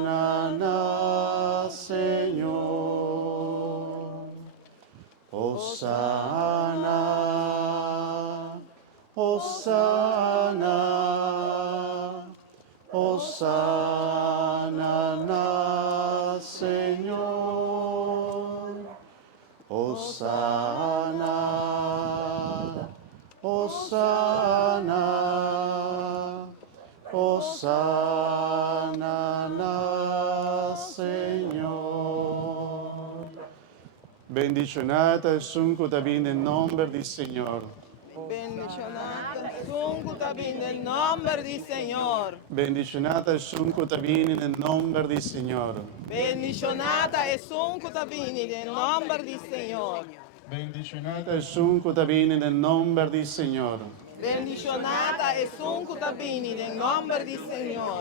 Hosana, Señor. Hosana, Hosana, Hosana, Señor. Hosana, Hosana, Hosana, Señor. Bendicionata sunt nel nome del Signore. Bendicionata sunt nel nome del Signore. Bendicionata sunt nel nome del Signore. Bendicionata sunt nel nome del Signore. Bendicionata sunt nel nome del Signore. Bendicionata sunt nel nome del Signore.